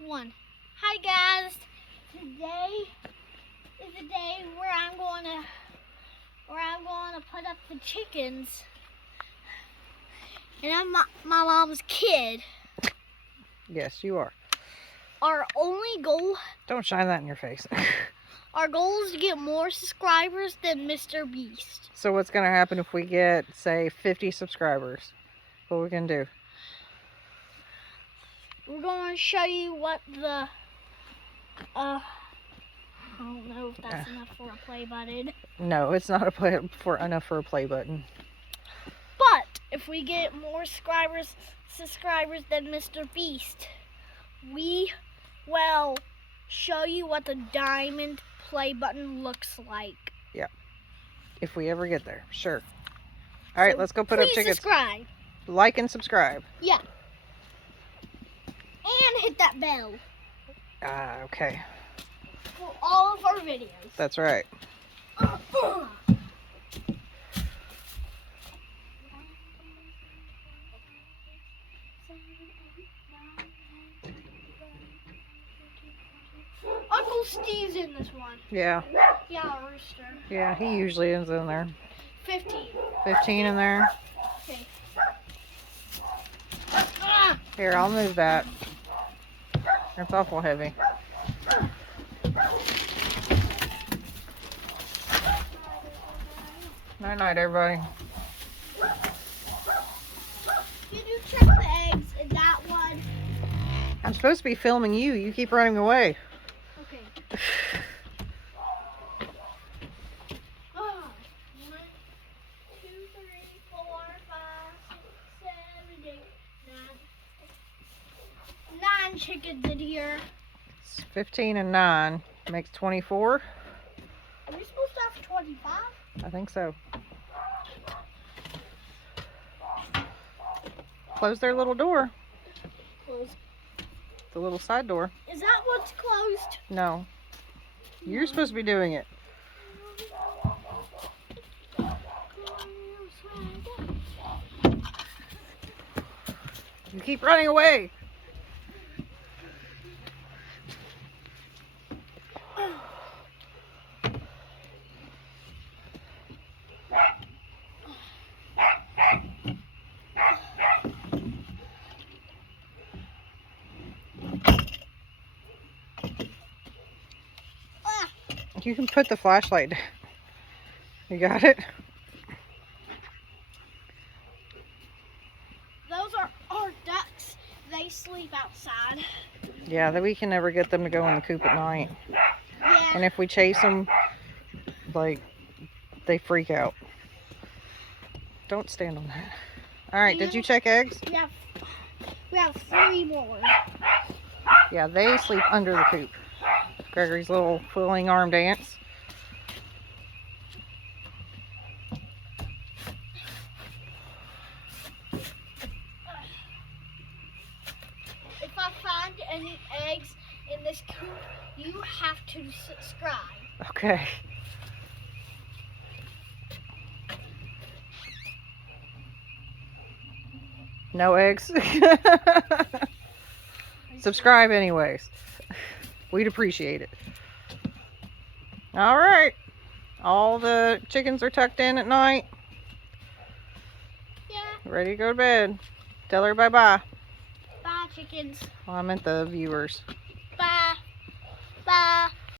One. Hi guys. Today is the day where I'm going to put up the chickens. And I'm my mom's kid. Yes, you are. Our only goal, Don't shine that in your face. our goal is to get more subscribers than Mr. Beast. So what's going to happen if we get, say, 50 subscribers? What are we going to do? We're going to show you what the I don't know if that's enough for a play button. No, it's not enough for a play button. But if we get more subscribers than Mr. Beast, we will show you what the diamond play button looks like. Yeah. If we ever get there, sure. All right, So let's go put up please chickens. subscribe. Like and subscribe. Yeah. And hit that bell Okay. for all of our videos. That's right. Uncle Steve's in this one. Yeah. Yeah, rooster. Yeah, he usually is in there. 15. 15 in there. Okay. Here, I'll move that. It's awful heavy. Night night, everybody. Did you check the eggs in that one? I'm supposed to be filming you. You keep running away. Okay. 1, 2, 3, 4, 5, 6, 7, 8, 9. 9 chickens in here. It's 15 and 9 makes 24. Are we supposed to have 25? I think so. Close their little door. Close. The little side door. Is that what's closed? No. You're supposed to be doing it. You keep running away. You can put the flashlight down. You got it? Those are our ducks. They sleep outside. Yeah, that we can never get them to go in the coop at night. Yeah. And if we chase them, like, they freak out. Don't stand on that. All right, did you check eggs? We have 3 more. Yeah, they sleep under the coop. Gregory's little flailing arm dance. If I find any eggs in this coop, you have to subscribe. Okay. No eggs? Subscribe anyways. We'd appreciate it. All right. All the chickens are tucked in at night. Yeah. Ready to go to bed. Tell her bye-bye. Bye, chickens. Well, I meant the viewers.